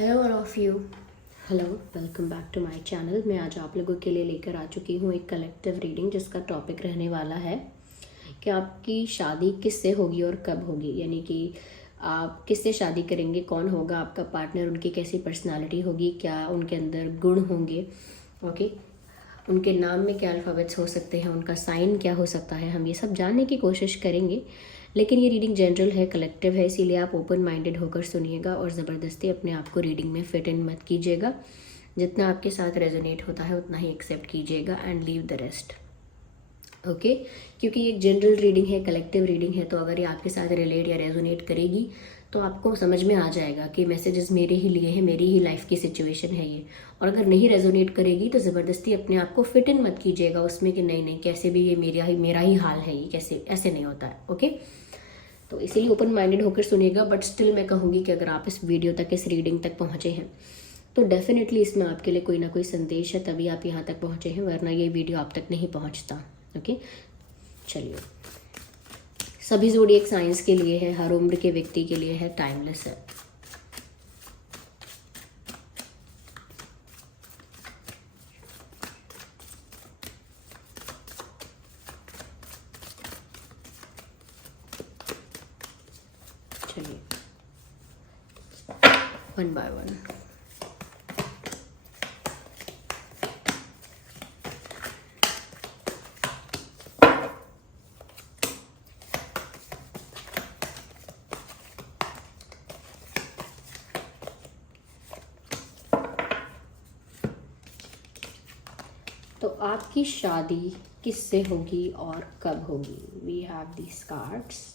Hello all of you. Hello, welcome back to my channel. मैं आज आप लोगों के लिए लेकर आ चुकी हूँ एक कलेक्टिव रीडिंग जिसका टॉपिक रहने वाला है कि आपकी शादी किससे होगी और कब होगी। यानी कि आप किससे शादी करेंगे, कौन होगा आपका पार्टनर, उनकी कैसी पर्सनालिटी होगी, क्या उनके अंदर गुण होंगे, ओके, उनके नाम में क्या अल्फ़ाबेट्स हो सकते हैं, उनका साइन क्या हो सकता है, हम ये सब जानने की कोशिश करेंगे। लेकिन ये रीडिंग जनरल है, कलेक्टिव है, इसीलिए आप ओपन माइंडेड होकर सुनिएगा और ज़बरदस्ती अपने आप को रीडिंग में फिट इन मत कीजिएगा। जितना आपके साथ रेजोनेट होता है उतना ही एक्सेप्ट कीजिएगा and leave the rest, okay. क्योंकि एक जनरल रीडिंग है, कलेक्टिव रीडिंग है, तो अगर ये आपके साथ रिलेट या रेजोनेट करेगी तो आपको समझ में आ जाएगा कि मैसेजेस मेरे ही लिए हैं, मेरी ही लाइफ की सिचुएशन है ये। और अगर नहीं रेजोनेट करेगी तो ज़बरदस्ती अपने आप को फिट इन मत कीजिएगा उसमें कि नहीं नहीं, कैसे भी ये मेरा ही हाल है, ये कैसे, ऐसे नहीं होता है, ओके। तो इसीलिए ओपन माइंडेड होकर सुनिएगा। बट स्टिल मैं कहूँगी कि अगर आप इस वीडियो तक, इस रीडिंग तक पहुँचे हैं तो डेफिनेटली इसमें आपके लिए कोई ना कोई संदेश है, तभी आप यहाँ तक पहुँचे हैं, वरना ये वीडियो आप तक नहीं पहुँचता, ओके। चलिए, सभी ज़ोडिएक साइंस के लिए है, हर उम्र के व्यक्ति के लिए है, टाइमलेस है। चलिए, वन बाय वन। तो आपकी शादी किससे होगी और कब होगी? We have these cards.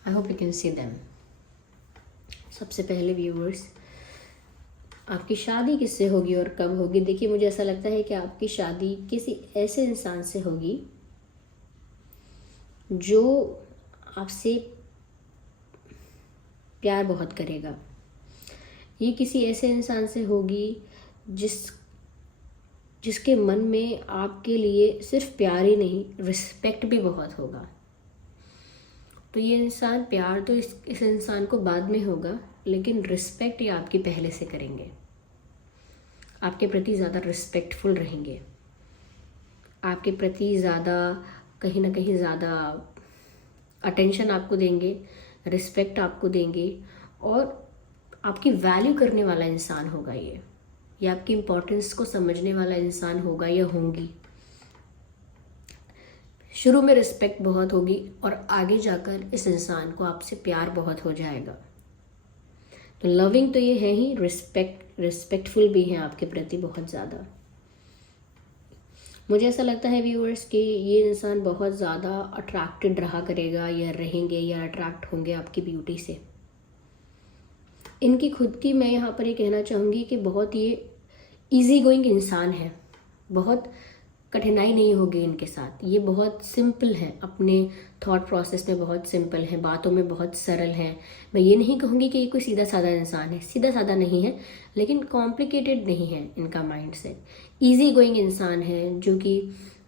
I hope you can see them. सबसे पहले व्यूअर्स, आपकी शादी किससे होगी और कब होगी? देखिए, मुझे ऐसा लगता है कि आपकी शादी किसी ऐसे इंसान से होगी जो आपसे प्यार बहुत करेगा। ये किसी ऐसे इंसान से होगी जिसके मन में आपके लिए सिर्फ प्यार ही नहीं, रिस्पेक्ट भी बहुत होगा। तो ये इंसान, प्यार तो इस इंसान को बाद में होगा, लेकिन रिस्पेक्ट ये आपकी पहले से करेंगे, आपके प्रति ज़्यादा रिस्पेक्टफुल रहेंगे, आपके प्रति ज़्यादा, कहीं ना कहीं ज़्यादा अटेंशन आपको देंगे, रिस्पेक्ट आपको देंगे, और आपकी वैल्यू करने वाला इंसान होगा ये आपकी इम्पोर्टेंस को समझने वाला इंसान होगा या होंगी। शुरू में रिस्पेक्ट बहुत होगी और आगे जाकर इस इंसान को आपसे प्यार बहुत हो जाएगा। तो लविंग तो ये है ही, रिस्पेक्टफुल भी हैं आपके प्रति बहुत ज़्यादा। मुझे ऐसा लगता है व्यूअर्स कि ये इंसान बहुत ज़्यादा अट्रैक्टेड रहा करेगा या रहेंगे या अट्रैक्ट होंगे आपकी ब्यूटी से। इनकी खुद की, मैं यहाँ पर ये कहना चाहूँगी कि बहुत ये इजी गोइंग इंसान है, बहुत कठिनाई नहीं होगी इनके साथ। ये बहुत सिंपल है, अपने थॉट प्रोसेस में बहुत सिंपल है, बातों में बहुत सरल है। मैं ये नहीं कहूँगी कि ये कोई सीधा साधा इंसान है, सीधा साधा नहीं है, लेकिन कॉम्प्लिकेटेड नहीं है इनका माइंड सेट। ईजी गोइंग इंसान है जो कि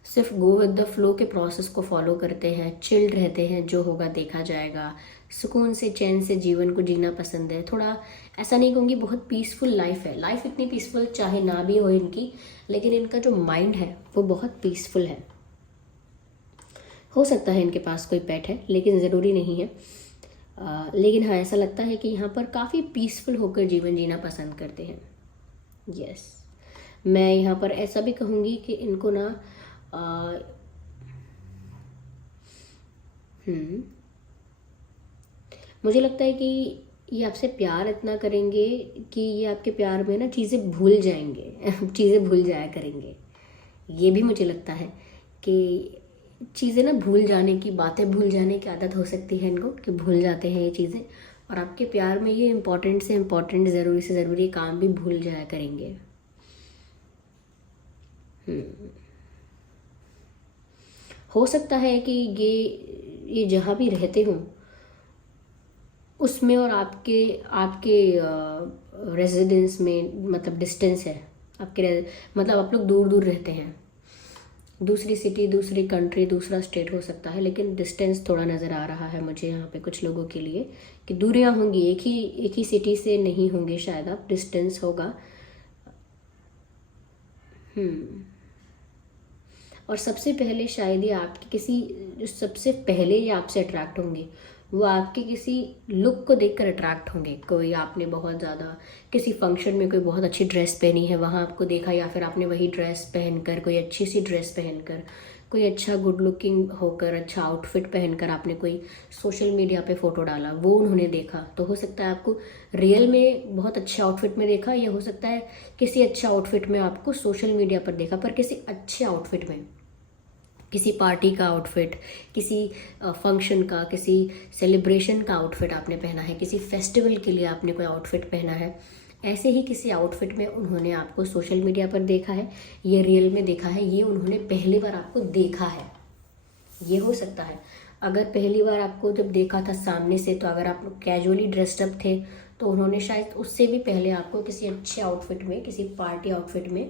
सिर्फ गो विद द फ्लो के प्रोसेस को फॉलो करते हैं, चिल्ड रहते हैं, जो होगा देखा जाएगा, सुकून से, चैन से जीवन को जीना पसंद है। थोड़ा ऐसा नहीं कहूँगी, बहुत पीसफुल लाइफ है। लाइफ इतनी पीसफुल चाहे ना भी हो इनकी, लेकिन इनका जो माइंड है वो बहुत पीसफुल है। हो सकता है इनके पास कोई पेट है, लेकिन ज़रूरी नहीं है। लेकिन हाँ, ऐसा लगता है कि यहाँ पर काफ़ी पीसफुल होकर जीवन जीना पसंद करते हैं। यस, मैं यहाँ पर ऐसा भी कहूँगी कि इनको ना मुझे लगता है कि ये आपसे प्यार इतना करेंगे कि ये आपके प्यार में ना चीज़ें भूल जाएंगे चीज़ें भूल जाया करेंगे। ये भी मुझे लगता है कि चीज़ें ना भूल जाने की, बातें भूल जाने की आदत हो सकती है इनको, कि भूल जाते हैं ये चीज़ें, और आपके प्यार में ये इम्पोर्टेंट से इम्पोर्टेंट, ज़रूरी से ज़रूरी काम भी भूल जाया करेंगे। हो सकता है कि ये जहाँ भी रहते हों उसमें और आपके आपके रेजिडेंस में मतलब डिस्टेंस है, मतलब आप लोग दूर दूर रहते हैं, दूसरी सिटी, दूसरी कंट्री, दूसरा स्टेट हो सकता है, लेकिन डिस्टेंस थोड़ा नज़र आ रहा है मुझे यहाँ पे कुछ लोगों के लिए कि दूरियां होंगी, एक ही सिटी से नहीं होंगे शायद आप, डिस्टेंस होगा। और सबसे पहले शायद ये आपके किसी, जो सबसे पहले ये आपसे अट्रैक्ट होंगे वो आपके किसी लुक को देखकर अट्रैक्ट होंगे। कोई आपने बहुत ज़्यादा किसी फंक्शन में कोई बहुत अच्छी ड्रेस पहनी है, वहाँ आपको देखा, या फिर आपने वही ड्रेस पहनकर, कोई अच्छी सी ड्रेस पहनकर, कोई अच्छा गुड लुकिंग होकर, अच्छा आउटफिट पहनकर आपने कोई सोशल मीडिया पे फ़ोटो डाला, वो उन्होंने देखा। तो हो सकता है आपको रियल में बहुत अच्छे आउटफिट में देखा, या हो सकता है किसी अच्छे आउटफिट में आपको सोशल मीडिया पर देखा, पर किसी अच्छे आउटफिट में, किसी पार्टी का आउटफिट, किसी फंक्शन का, किसी सेलिब्रेशन का आउटफिट आपने पहना है, किसी फेस्टिवल के लिए आपने कोई आउटफिट पहना है, ऐसे ही किसी आउटफिट में उन्होंने आपको सोशल मीडिया पर देखा है, ये रियल में देखा है, ये उन्होंने पहली बार आपको देखा है। ये हो सकता है अगर पहली बार आपको जब देखा था सामने से, तो अगर आप कैजुअली ड्रेस्ड अप थे तो उन्होंने शायद उससे भी पहले आपको किसी अच्छे आउटफिट में, किसी पार्टी आउटफिट में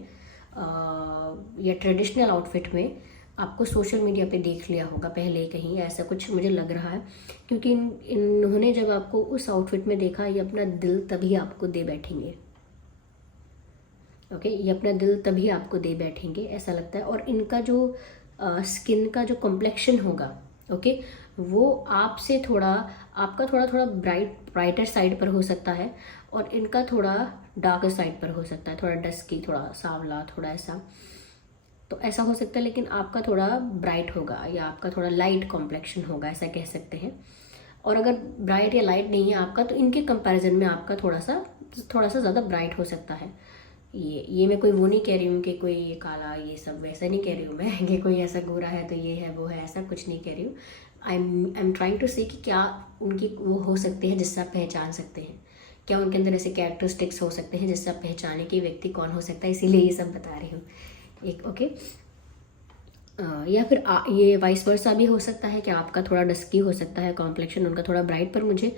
या ट्रेडिशनल आउटफिट में आपको सोशल मीडिया पे देख लिया होगा पहले ही कहीं, ऐसा कुछ मुझे लग रहा है। क्योंकि इन्होंने जब आपको उस आउटफिट में देखा, ये अपना दिल तभी आपको दे बैठेंगे। ओके, ये अपना दिल तभी आपको दे बैठेंगे, ऐसा लगता है। और इनका जो स्किन का जो कॉम्प्लेक्शन होगा, ओके, वो आपसे थोड़ा, आपका थोड़ा थोड़ा ब्राइटर साइड पर हो सकता है, और इनका थोड़ा डार्कर साइड पर हो सकता है, थोड़ा डस्की, थोड़ा सांवला, थोड़ा ऐसा, तो ऐसा हो सकता है। लेकिन आपका थोड़ा ब्राइट होगा, या आपका थोड़ा लाइट कॉम्प्लेक्शन होगा, ऐसा कह सकते हैं। और अगर ब्राइट या लाइट नहीं है आपका, तो इनके कंपैरिजन में आपका थोड़ा सा ज़्यादा ब्राइट हो सकता है। ये मैं कोई वो नहीं कह रही हूँ कि कोई ये काला, ये सब वैसा नहीं कह रही हूँ मैं कि कोई ऐसा गोरा है तो ये है वो है, ऐसा कुछ नहीं कह रही हूँ। आई एम ट्राइंग टू से कि क्या उनकी वो हो सकते हैं जिससे आप पहचान सकते हैं, क्या उनके अंदर ऐसे कैरेक्टरिस्टिक्स हो सकते हैं जिससे आप पहचाने कि व्यक्ति कौन हो सकता है, इसीलिए ये सब बता रही हूँ एक। ओके, या फिर ये वाइस वर्सा भी हो सकता है कि आपका थोड़ा डस्की हो सकता है कॉम्प्लेक्शन, उनका थोड़ा ब्राइट, पर मुझे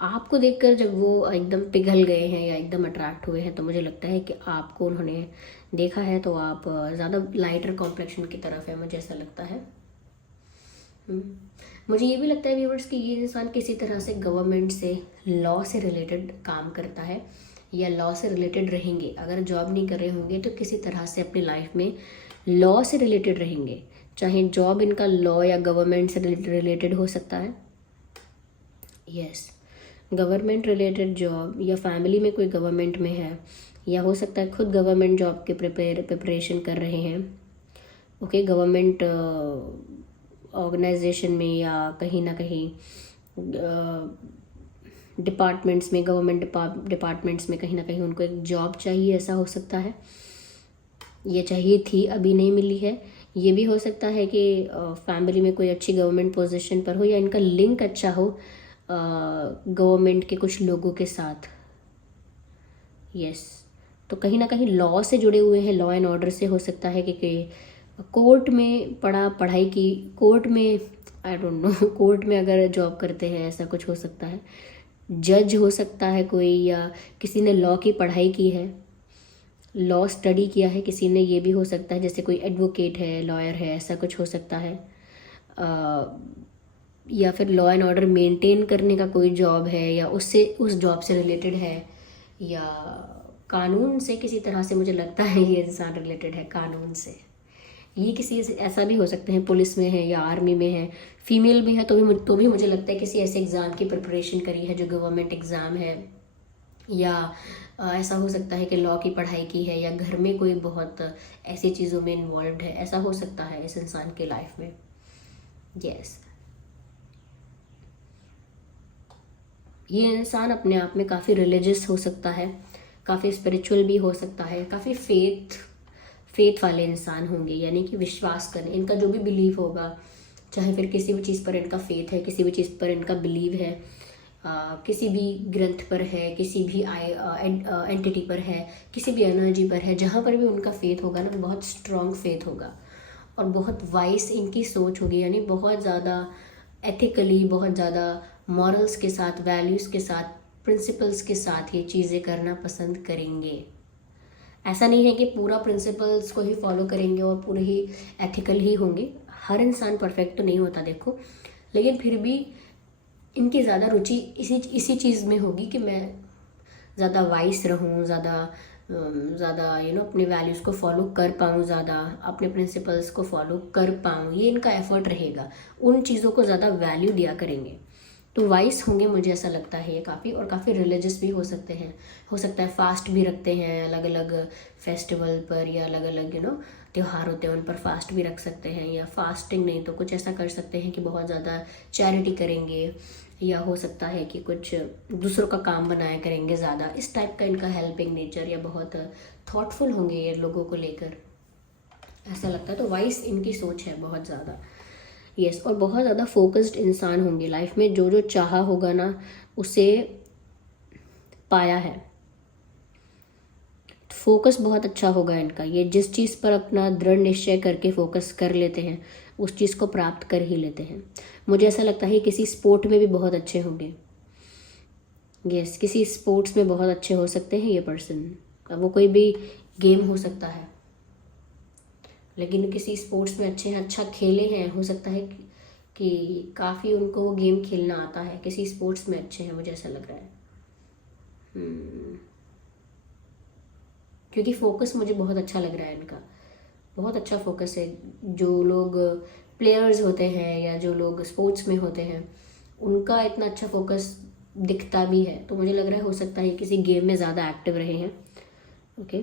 आपको देखकर जब वो एकदम पिघल गए हैं या एकदम अट्रैक्ट हुए हैं, तो मुझे लगता है कि आपको उन्होंने देखा है तो आप ज़्यादा लाइटर कॉम्प्लेक्शन की तरफ है, मुझे ऐसा लगता है। मुझे ये भी लगता है व्यूअर्स कि ये इंसान किसी तरह से गवर्नमेंट से, लॉ से रिलेटेड काम करता है, या लॉ से रिलेटेड रहेंगे। अगर जॉब नहीं कर रहे होंगे तो किसी तरह से अपनी लाइफ में लॉ से रिलेटेड रहेंगे, चाहे जॉब इनका लॉ या गवर्नमेंट से रिलेटेड हो सकता है। यस, गवर्नमेंट रिलेटेड जॉब, या फैमिली में कोई गवर्नमेंट में है, या हो सकता है खुद गवर्नमेंट जॉब के प्रिपरेशन कर रहे हैं। ओके, गवर्नमेंट ऑर्गेनाइजेशन में, या कहीं ना कहीं डिपार्टमेंट्स में, गवर्नमेंट डिपार्टमेंट्स में कहीं ना कहीं उनको एक जॉब चाहिए, ऐसा हो सकता है। ये चाहिए थी, अभी नहीं मिली है। ये भी हो सकता है कि फैमिली में कोई अच्छी गवर्नमेंट पोजीशन पर हो, या इनका लिंक अच्छा हो गवर्नमेंट के कुछ लोगों के साथ। यस, तो कहीं ना कहीं लॉ से जुड़े हुए हैं, लॉ एंड ऑर्डर से हो सकता है कि कोर्ट में पढ़ाई की, कोर्ट में, आई डोंट नो, कोर्ट में अगर जॉब करते हैं, ऐसा कुछ हो सकता है। जज हो सकता है कोई, या किसी ने लॉ की पढ़ाई की है, लॉ स्टडी किया है किसी ने, ये भी हो सकता है। जैसे कोई एडवोकेट है, लॉयर है, ऐसा कुछ हो सकता है। या फिर लॉ एंड ऑर्डर मेंटेन करने का कोई जॉब है, या उससे, उस जॉब से रिलेटेड है, या कानून से किसी तरह से, मुझे लगता है ये इंसान रिलेटेड है कानून से। ये किसी ऐसा भी हो सकते हैं, पुलिस में है या आर्मी में है, फीमेल भी है तो भी मुझे लगता है किसी ऐसे एग्ज़ाम की प्रिपरेशन करी है जो गवर्नमेंट एग्ज़ाम है, या ऐसा हो सकता है कि लॉ की पढ़ाई की है, या घर में कोई बहुत ऐसी चीज़ों में इन्वॉल्व है, ऐसा हो सकता है इस इंसान के लाइफ में। यस, ये इंसान अपने आप में काफ़ी रिलीजियस हो सकता है, काफ़ी स्पिरिचुअल भी हो सकता है, काफ़ी फेथ वाले इंसान होंगे, यानी कि विश्वास करें, इनका जो भी बिलीव होगा, चाहे फिर किसी भी चीज़ पर इनका फेथ है, किसी भी चीज़ पर इनका बिलीव है, किसी भी ग्रंथ पर है, किसी भी एंटिटी पर है, किसी भी एनर्जी पर है, जहाँ पर भी उनका फेथ होगा ना, बहुत स्ट्रॉन्ग फेथ होगा। और बहुत वाइस इनकी सोच होगी, यानी बहुत ज़्यादा एथिकली, बहुत ज़्यादा मॉरल्स के साथ, वैल्यूज़ के साथ, प्रिंसिपल्स के साथ ये चीज़ें करना पसंद करेंगे। ऐसा नहीं है कि पूरा प्रिंसिपल्स को ही फॉलो करेंगे और पूरे ही एथिकल ही होंगे। हर इंसान परफेक्ट तो नहीं होता देखो, लेकिन फिर भी इनकी ज़्यादा रुचि इसी चीज़ में होगी कि मैं ज़्यादा वाइस रहूँ, ज़्यादा अपने वैल्यूज़ को फॉलो कर पाऊँ, ज़्यादा अपने प्रिंसिपल्स को फॉलो कर पाऊँ, ये इनका एफर्ट रहेगा। उन चीज़ों को ज़्यादा वैल्यू दिया करेंगे, तो वाइस होंगे मुझे ऐसा लगता है ये काफ़ी। और काफ़ी रिलीजियस भी हो सकते हैं, हो सकता है फास्ट भी रखते हैं अलग अलग फेस्टिवल पर, या अलग अलग त्योहार होते हैं उन पर फास्ट भी रख सकते हैं, या फास्टिंग नहीं तो कुछ ऐसा कर सकते हैं कि बहुत ज़्यादा चैरिटी करेंगे, या हो सकता है कि कुछ दूसरों का काम बनाया करेंगे ज़्यादा, इस टाइप का इनका हेल्पिंग नेचर, या बहुत थॉटफुल होंगे ये लोगों को लेकर, ऐसा लगता है। तो वाइस इनकी सोच है बहुत ज़्यादा। यस, और बहुत ज़्यादा फोकस्ड इंसान होंगे लाइफ में, जो जो चाहा होगा ना उसे पाया है। फोकस बहुत अच्छा होगा इनका, ये जिस चीज़ पर अपना दृढ़ निश्चय करके फोकस कर लेते हैं उस चीज़ को प्राप्त कर ही लेते हैं। मुझे ऐसा लगता है किसी स्पोर्ट में भी बहुत अच्छे होंगे। यस, किसी स्पोर्ट्स में बहुत अच्छे हो सकते हैं ये पर्सन। अब वो कोई भी गेम हो सकता है, लेकिन किसी स्पोर्ट्स में अच्छे हैं, अच्छा खेले हैं, हो सकता है कि काफ़ी उनको वो गेम खेलना आता है, किसी स्पोर्ट्स में अच्छे हैं, मुझे ऐसा लग रहा है। क्योंकि फोकस मुझे बहुत अच्छा लग रहा है इनका, बहुत अच्छा फोकस है। जो लोग प्लेयर्स होते हैं या जो लोग स्पोर्ट्स में होते हैं उनका इतना अच्छा फोकस दिखता भी है, तो मुझे लग रहा है हो सकता है किसी गेम में ज़्यादा एक्टिव रहे हैं। ओके।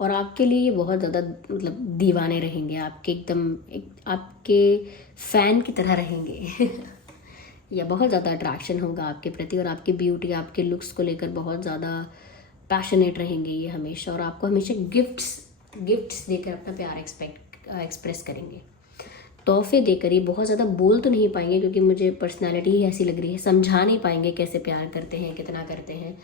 और आपके लिए ये बहुत ज़्यादा मतलब दीवाने रहेंगे, आपके एकदम आपके फ़ैन की तरह रहेंगे या बहुत ज़्यादा अट्रैक्शन होगा आपके प्रति, और आपकी ब्यूटी, आपके लुक्स को लेकर बहुत ज़्यादा पैशनेट रहेंगे ये हमेशा, और आपको हमेशा गिफ्ट्स देकर अपना प्यार एक्सप्रेस करेंगे। तोहफे देकर ये बहुत ज़्यादा बोल तो नहीं पाएंगे, क्योंकि मुझे पर्सनालिटी ही ऐसी लग रही है, समझा नहीं पाएंगे कैसे प्यार करते हैं, कितना करते हैं,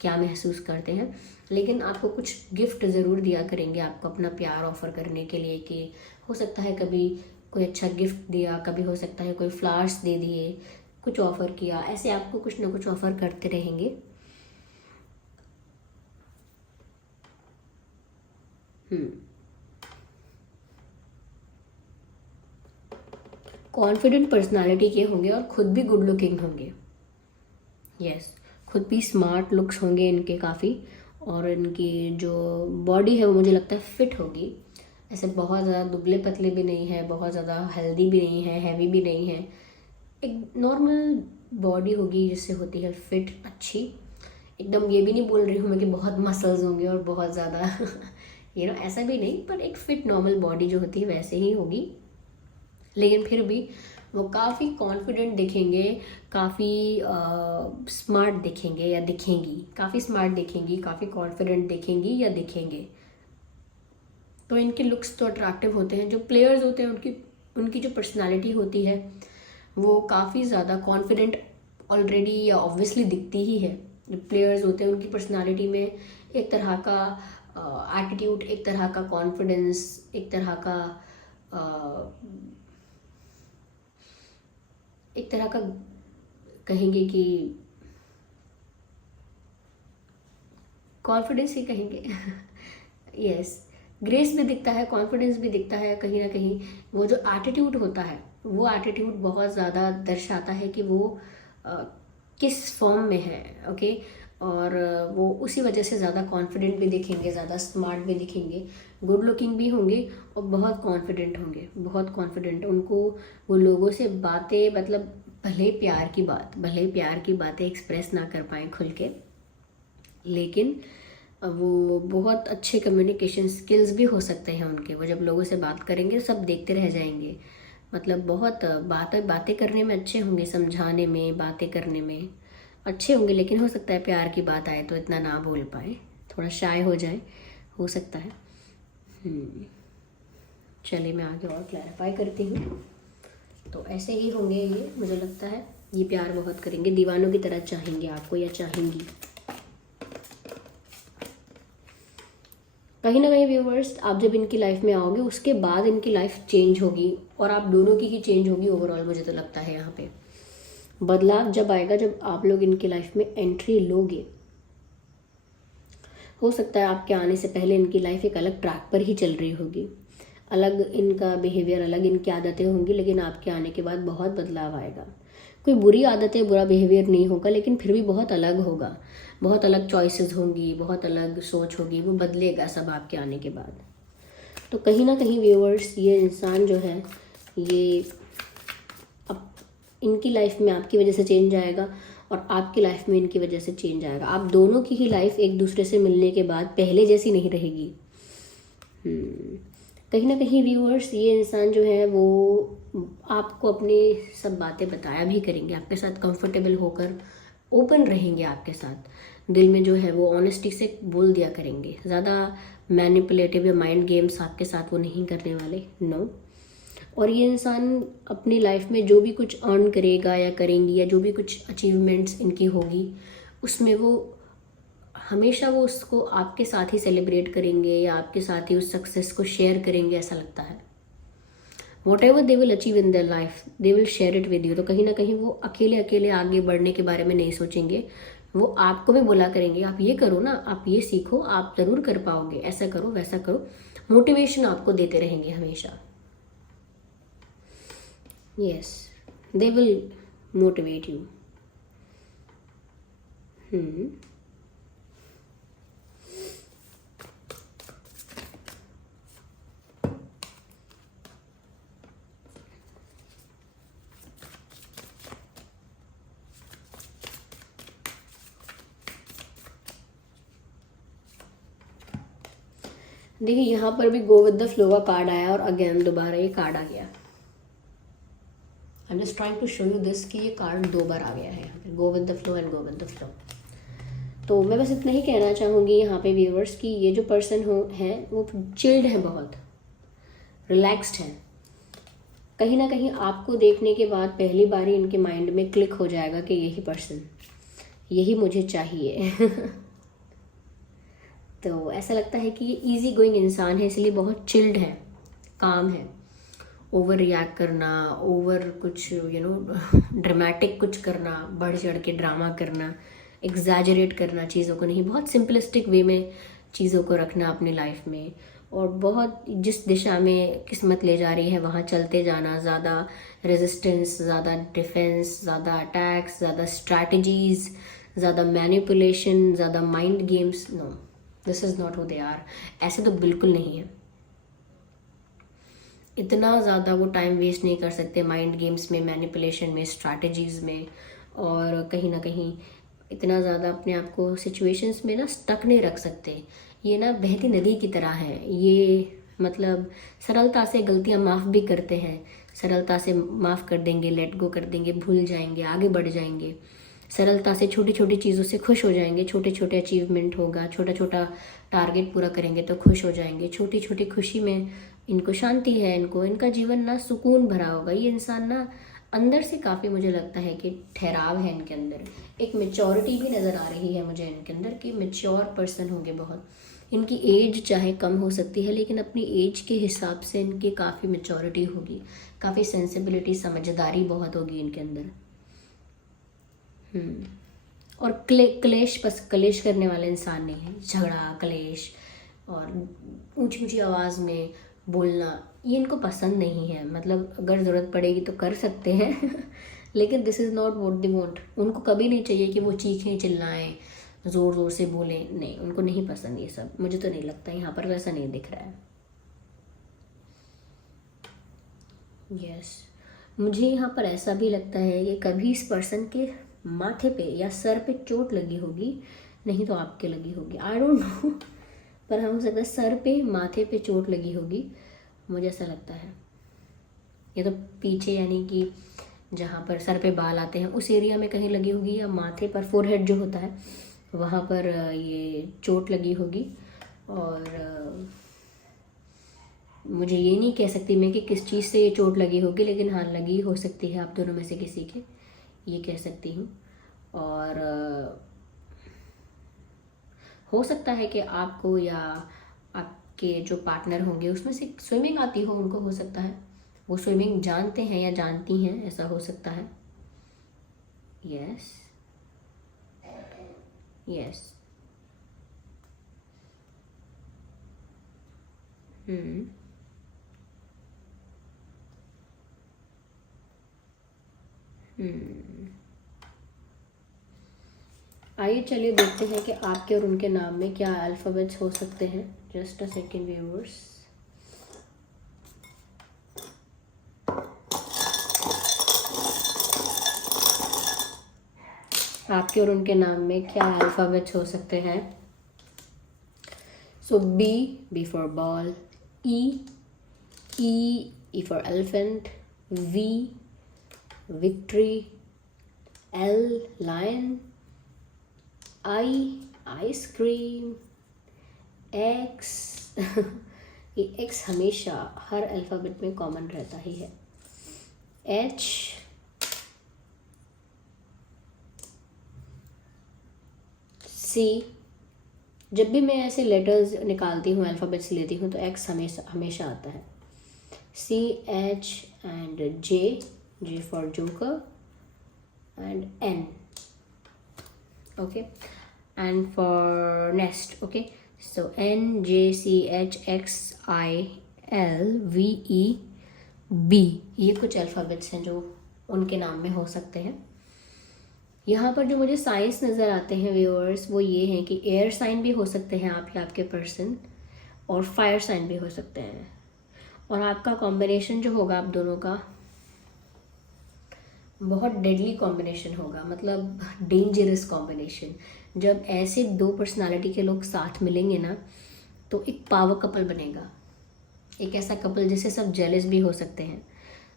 क्या महसूस करते हैं, लेकिन आपको कुछ गिफ्ट ज़रूर दिया करेंगे आपको अपना प्यार ऑफर करने के लिए। कि हो सकता है कभी कोई अच्छा गिफ्ट दिया, कभी हो सकता है कोई फ्लावर्स दे दिए, कुछ ऑफ़र किया, ऐसे आपको कुछ ना कुछ ऑफ़र करते रहेंगे। कॉन्फिडेंट पर्सनालिटी के होंगे और खुद भी गुड लुकिंग होंगे। यस, खुद भी स्मार्ट लुक्स होंगे इनके काफ़ी, और इनकी जो बॉडी है वो मुझे लगता है फिट होगी। ऐसे बहुत ज़्यादा दुबले पतले भी नहीं है, बहुत ज़्यादा हेल्दी भी नहीं है, हैवी भी नहीं है, एक नॉर्मल बॉडी होगी जिससे होती है फिट, अच्छी एकदम। ये भी नहीं बोल रही हूँ मैं कि बहुत मसल्स होंगे और बहुत ज़्यादा ऐसा भी नहीं, पर एक फिट नॉर्मल बॉडी जो होती है वैसे ही होगी। लेकिन फिर भी वो काफ़ी कॉन्फिडेंट दिखेंगे, काफ़ी स्मार्ट दिखेंगे या दिखेंगी, काफ़ी स्मार्ट दिखेंगी, काफ़ी कॉन्फिडेंट दिखेंगी या दिखेंगे। तो इनके लुक्स तो अट्रैक्टिव होते हैं। जो प्लेयर्स होते हैं उनकी जो पर्सनालिटी होती है वो काफ़ी ज़्यादा कॉन्फिडेंट ऑलरेडी या ऑब्वियसली दिखती ही है। जो प्लेयर्स होते हैं उनकी पर्सनालिटी में एक तरह का एटीट्यूड, एक तरह का कॉन्फिडेंस, एक तरह का कहेंगे कि कॉन्फिडेंस ही कहेंगे यस, ग्रेस भी दिखता है, कॉन्फिडेंस भी दिखता है, कहीं ना कहीं वो जो एटीट्यूड होता है वो एटीट्यूड बहुत ज़्यादा दर्शाता है कि वो किस फॉर्म में है। ओके, और वो उसी वजह से ज़्यादा कॉन्फिडेंट भी दिखेंगे, ज़्यादा स्मार्ट भी दिखेंगे, गुड लुकिंग भी होंगे और बहुत कॉन्फिडेंट होंगे, बहुत कॉन्फिडेंट। उनको वो लोगों से बातें, मतलब भले प्यार की बातें एक्सप्रेस ना कर पाएँ खुल के, लेकिन वो बहुत अच्छे कम्युनिकेशन स्किल्स भी हो सकते हैं उनके। वो जब लोगों से बात करेंगे सब देखते रह जाएंगे, मतलब बहुत बातें करने में अच्छे होंगे, समझाने में, बातें करने में अच्छे होंगे। लेकिन हो सकता है प्यार की बात आए तो इतना ना बोल पाए, थोड़ा शाय हो जाए, हो सकता है। चलिए मैं आगे और क्लैरिफाई करती हूँ। तो ऐसे ही होंगे ये, मुझे लगता है ये प्यार बहुत करेंगे, दीवानों की तरह चाहेंगे आपको या चाहेंगी। कहीं ना कहीं व्यूवर्स, आप जब इनकी लाइफ में आओगे उसके बाद इनकी लाइफ चेंज होगी, और आप दोनों की ही चेंज होगी ओवरऑल। मुझे तो लगता है यहाँ पे बदलाव जब आएगा जब आप लोग इनकी लाइफ में एंट्री लोगे। हो सकता है आपके आने से पहले इनकी लाइफ एक अलग ट्रैक पर ही चल रही होगी, अलग इनका बिहेवियर, अलग इनकी आदतें होंगी, लेकिन आपके आने के बाद बहुत बदलाव आएगा। कोई बुरी आदतें, बुरा बिहेवियर नहीं होगा, लेकिन फिर भी बहुत अलग होगा, बहुत अलग चॉइसेस होंगी, बहुत अलग सोच होगी, वो बदलेगा सब आपके आने के बाद। तो कहीं ना कहीं व्यूअर्स, ये इंसान जो है ये अब इनकी लाइफ में आपकी वजह से चेंज आएगा, और आपकी लाइफ में इनकी वजह से चेंज आएगा। आप दोनों की ही लाइफ एक दूसरे से मिलने के बाद पहले जैसी नहीं रहेगी। कहीं ना कहीं व्यूअर्स, ये इंसान जो है वो आपको अपनी सब बातें बताया भी करेंगे, आपके साथ कंफर्टेबल होकर ओपन रहेंगे, आपके साथ दिल में जो है वो ऑनेस्टी से बोल दिया करेंगे। ज़्यादा मैनिपुलेटिव या माइंड गेम्स आपके साथ वो नहीं करने वाले, नो। और ये इंसान अपनी लाइफ में जो भी कुछ अर्न करेगा या करेंगी, या जो भी कुछ अचीवमेंट्स इनकी होगी, उसमें वो हमेशा वो उसको आपके साथ ही सेलिब्रेट करेंगे, या आपके साथ ही उस सक्सेस को शेयर करेंगे, ऐसा लगता है। What ever they will achieve in their life, they will share it with you. तो कहीं ना कहीं वो अकेले अकेले आगे बढ़ने के बारे में नहीं सोचेंगे, वो आपको भी बोला करेंगे, आप ये करो ना, आप ये सीखो, आप ज़रूर कर पाओगे, ऐसा करो वैसा करो। मोटिवेशन आपको देते रहेंगे हमेशा। Yes, they will motivate you. देखिए, यहाँ पर भी गो विद द फ्लो का कार्ड आया, और अगेन दोबारा ये कार्ड आ गया। I am just trying to show you this कि ये कार्ड 2 बार आ गया है यहाँ पे, गो with the flow and go with the flow. तो मैं बस इतना ही कहना चाहूँगी यहाँ पे व्यूअर्स कि ये जो पर्सन है वो चिल्ड है, बहुत रिलैक्स्ड है। कहीं ना कहीं आपको देखने के बाद पहली बार ही इनके माइंड में क्लिक हो जाएगा कि यही पर्सन, यही मुझे चाहिए। तो ऐसा लगता है कि ये इजी गोइंग इंसान है, इसलिए बहुत चिल्ड है, काम है। ओवर रिएक्ट करना, ओवर कुछ ड्रामेटिक कुछ करना, बढ़ चढ़ के ड्रामा करना, एग्जैजरेट करना चीज़ों को नहीं, बहुत सिंपलिस्टिक वे में चीज़ों को रखना अपनी लाइफ में, और बहुत जिस दिशा में किस्मत ले जा रही है वहाँ चलते जाना। ज़्यादा रेजिस्टेंस, ज़्यादा डिफेंस, ज़्यादा अटैक्स, ज़्यादा स्ट्रैटेजीज, ज़्यादा मैनिपुलेशन, ज़्यादा mind games, no, this is not who they are. ऐसे तो बिल्कुल नहीं है। इतना ज़्यादा वो टाइम वेस्ट नहीं कर सकते माइंड गेम्स में, मैनिपुलेशन में, स्ट्रैटेजीज में, और कहीं ना कहीं इतना ज़्यादा अपने आप को सिचुएशंस में ना स्टक नहीं रख सकते। ये ना बहती नदी की तरह है, ये मतलब सरलता से गलतियाँ माफ़ भी करते हैं, सरलता से माफ़ कर देंगे, लेट गो कर देंगे, भूल जाएंगे, आगे बढ़ जाएंगे, सरलता से छोटी छोटी चीज़ों से खुश हो जाएंगे। छोटे छोटे अचीवमेंट होगा, छोटा छोटा टारगेट पूरा करेंगे तो खुश हो जाएंगे। छोटी छोटी खुशी में इनको शांति है, इनका जीवन ना सुकून भरा होगा। ये इंसान ना अंदर से काफ़ी, मुझे लगता है कि ठहराव है इनके अंदर, एक मेच्योरिटी भी नज़र आ रही है मुझे इनके अंदर, कि मेच्योर पर्सन होंगे बहुत। इनकी एज चाहे कम हो सकती है, लेकिन अपनी एज के हिसाब से इनकी काफ़ी मेच्योरिटी होगी, काफ़ी सेंसिबिलिटी, समझदारी बहुत होगी इनके अंदर। और क्लेश, बस क्लेश करने वाले इंसान नहीं है। झगड़ा, क्लेश और ऊंची ऊंची आवाज़ में बोलना, ये इनको पसंद नहीं है। मतलब अगर ज़रूरत पड़ेगी तो कर सकते हैं लेकिन this is not what they want. उनको कभी नहीं चाहिए कि वो चीखें, चिल्लाएं, ज़ोर ज़ोर से बोलें, नहीं, उनको नहीं पसंद ये सब। मुझे तो नहीं लगता, यहाँ पर वैसा नहीं दिख रहा है। यस, मुझे यहाँ पर ऐसा भी लगता है कि कभी इस पर्सन के माथे पे या सर पे चोट लगी होगी, नहीं तो आपके लगी होगी, आई डोंट नो पर हो सकता है सर पे, माथे पे चोट लगी होगी, मुझे ऐसा लगता है। ये तो पीछे, यानी कि जहाँ पर सर पे बाल आते हैं उस एरिया में कहीं लगी होगी, या माथे पर, फोरहेड जो होता है वहाँ पर ये चोट लगी होगी। और मुझे ये नहीं कह सकती मैं कि किस चीज़ से ये चोट लगी होगी, लेकिन हाँ, लगी हो सकती है आप दोनों में से किसी के, ये कह सकती हूँ। और हो सकता है कि आपको या आप आपके जो पार्टनर होंगे उसमें से स्विमिंग आती हो, उनको हो सकता है वो स्विमिंग जानते हैं या जानती हैं, ऐसा हो सकता है। Yes yes. आइए चलिए देखते हैं कि आपके और उनके नाम में क्या अल्फ़ाबेट्स हो सकते हैं। Just a second viewers. आपके और उनके नाम में क्या अल्फ़ाबेट्स हो सकते हैं। So B for ball, E for elephant, V victory, L lion, I ice cream, X ये एक्स हमेशा हर अल्फ़ाबेट में कॉमन रहता ही है। एच, सी, जब भी मैं ऐसे लेटर्स निकालती हूँ, अल्फ़ाबेट्स लेती हूँ तो एक्स हमेशा आता है। C, H and J for joker and N, okay, and for nest, okay. So N, J, C, H, X, I, L, V, E, B, ये कुछ अल्फ़ाबेट्स हैं जो उनके नाम में हो सकते हैं। यहाँ पर जो मुझे साइंस नज़र आते हैं व्यूअर्स, वो ये हैं कि एयर साइन भी हो सकते हैं आप या आपके पर्सन, और फायर साइन भी हो सकते हैं। और आपका कॉम्बिनेशन जो होगा आप दोनों का बहुत डेडली कॉम्बिनेशन होगा, मतलब डेंजरस कॉम्बिनेशन। जब ऐसे दो पर्सनालिटी के लोग साथ मिलेंगे ना तो एक पावर कपल बनेगा, एक ऐसा कपल जिससे सब जेलस भी हो सकते हैं।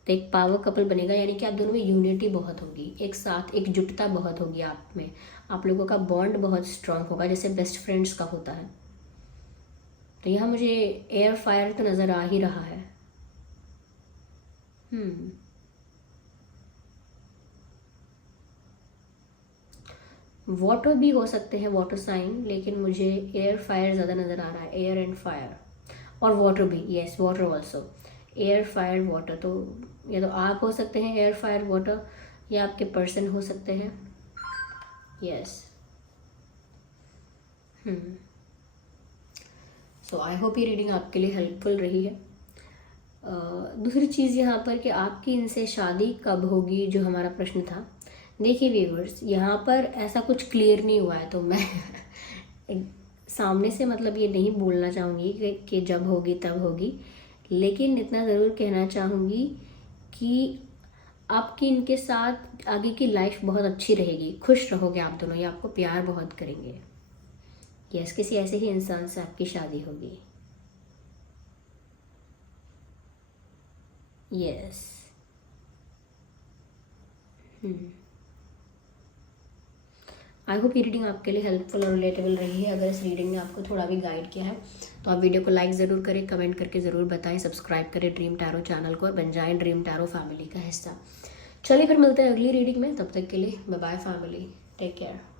तो एक पावर कपल बनेगा, यानी कि आप दोनों में यूनिटी बहुत होगी, एक साथ एकजुटता बहुत होगी आप में, आप लोगों का बॉन्ड बहुत स्ट्रांग होगा, जैसे बेस्ट फ्रेंड्स का होता है। तो यहाँ मुझे एयर फायर तो नज़र आ ही रहा है। वाटर भी हो सकते हैं, वाटर साइन, लेकिन मुझे एयर फायर ज़्यादा नज़र आ रहा है, एयर एंड फायर, और वाटर भी, yes water also, air fire water. तो या तो आप हो सकते हैं एयर फायर वाटर, या आपके पर्सन हो सकते हैं। यस। सो आई होप ये रीडिंग आपके लिए हेल्पफुल रही है। दूसरी चीज़ यहाँ पर कि आपकी इनसे शादी कब होगी, जो हमारा प्रश्न था। देखिए व्यूवर्स, यहाँ पर ऐसा कुछ क्लियर नहीं हुआ है, तो मैं सामने से मतलब ये नहीं बोलना चाहूँगी कि जब होगी तब होगी, लेकिन इतना ज़रूर कहना चाहूँगी कि आपकी इनके साथ आगे की लाइफ बहुत अच्छी रहेगी, खुश रहोगे आप दोनों, ये आपको प्यार बहुत करेंगे। यस, किसी ऐसे ही इंसान से आपकी शादी होगी। यस। आई होप ये रीडिंग आपके लिए हेल्पफुल और रिलेटेबल रही है। अगर इस रीडिंग ने आपको थोड़ा भी गाइड किया है तो आप वीडियो को लाइक ज़रूर करें, कमेंट करके ज़रूर बताएं, सब्सक्राइब करें ड्रीम टैरो चैनल को और बन जाएं ड्रीम टैरो फैमिली का हिस्सा। चलिए फिर मिलते हैं अगली रीडिंग में, तब तक के लिए bye bye family, take care.